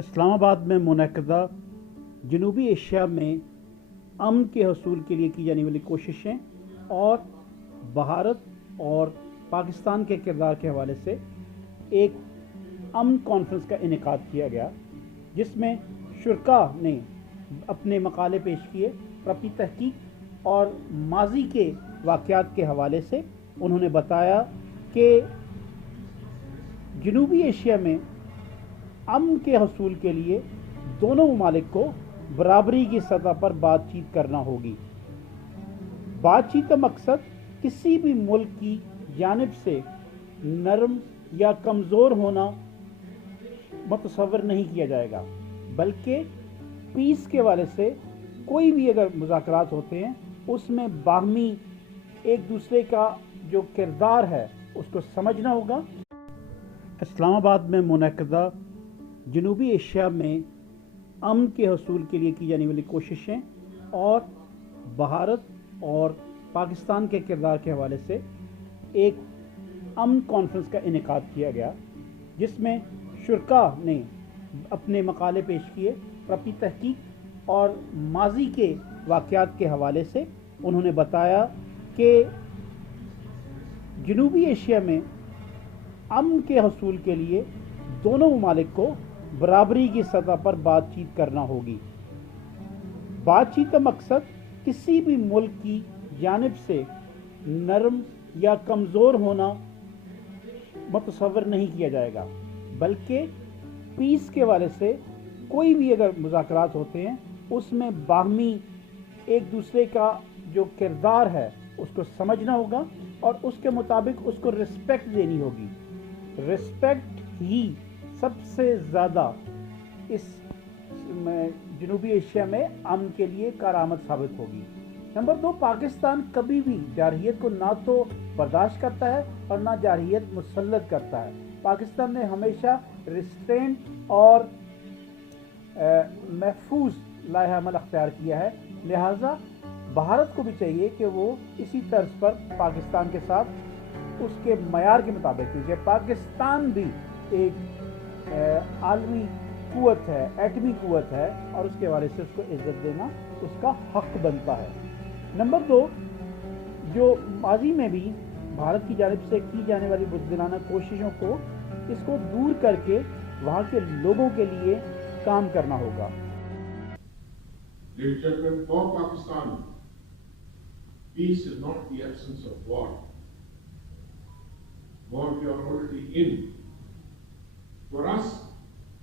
اسلام آباد میں منعقدہ جنوبی ایشیا میں امن کے حصول کے لیے کی جانے والی کوششیں اور بھارت اور پاکستان کے کردار کے حوالے سے ایک امن کانفرنس کا انعقاد کیا گیا، جس میں شرکاء نے اپنے مقالے پیش کیے اور اپنی تحقیق اور ماضی کے واقعات کے حوالے سے انہوں نے بتایا کہ جنوبی ایشیا میں امن کے حصول کے لیے دونوں ممالک کو برابری کی سطح پر بات چیت کرنا ہوگی۔ بات چیت کا مقصد کسی بھی ملک کی جانب سے نرم یا کمزور ہونا متصور نہیں کیا جائے گا، بلکہ پیس کے حوالے سے کوئی بھی اگر مذاکرات ہوتے ہیں اس میں باہمی ایک دوسرے کا جو کردار ہے اس کو سمجھنا ہوگا۔ اسلام آباد میں منعقدہ جنوبی ایشیا میں امن کے حصول کے لیے کی جانے والی کوششیں اور بھارت اور پاکستان کے کردار کے حوالے سے ایک امن کانفرنس کا انعقاد کیا گیا، جس میں شرکاء نے اپنے مقالے پیش کیے اور اپنی تحقیق اور ماضی کے واقعات کے حوالے سے انہوں نے بتایا کہ جنوبی ایشیا میں امن کے حصول کے لیے دونوں ممالک کو برابری کی سطح پر بات چیت کرنا ہوگی۔ بات چیت کا مقصد کسی بھی ملک کی جانب سے نرم یا کمزور ہونا متصور نہیں کیا جائے گا، بلکہ پیس کے حوالے سے کوئی بھی اگر مذاکرات ہوتے ہیں اس میں باہمی ایک دوسرے کا جو کردار ہے اس کو سمجھنا ہوگا اور اس کے مطابق اس کو رسپیکٹ دینی ہوگی۔ رسپیکٹ ہی سب سے زیادہ اس جنوبی ایشیا میں امن کے لیے کارآمد ثابت ہوگی۔ نمبر 2، پاکستان کبھی بھی جارحیت کو نہ تو برداشت کرتا ہے اور نہ جارحیت مسلط کرتا ہے۔ پاکستان نے ہمیشہ ریسٹرینٹ اور محفوظ لائحہ عمل اختیار کیا ہے، لہٰذا بھارت کو بھی چاہیے کہ وہ اسی طرز پر پاکستان کے ساتھ اس کے معیار کے مطابق، کیونکہ پاکستان بھی ایک عالمی قوت ہے، ایٹمی قوت ہے، اور اس کے حوالے سے اس کو عزت دینا اس کا حق بنتا ہے۔ نمبر 2، جو ماضی میں بھی بھارت کی جانب سے کی جانے والی بزدلانہ کوششوں کو اس کو دور کر کے وہاں کے لوگوں کے لیے کام کرنا ہوگا۔ Ladies and gentlemen, for Pakistan, peace is not the absence of war. War we are already in. For us,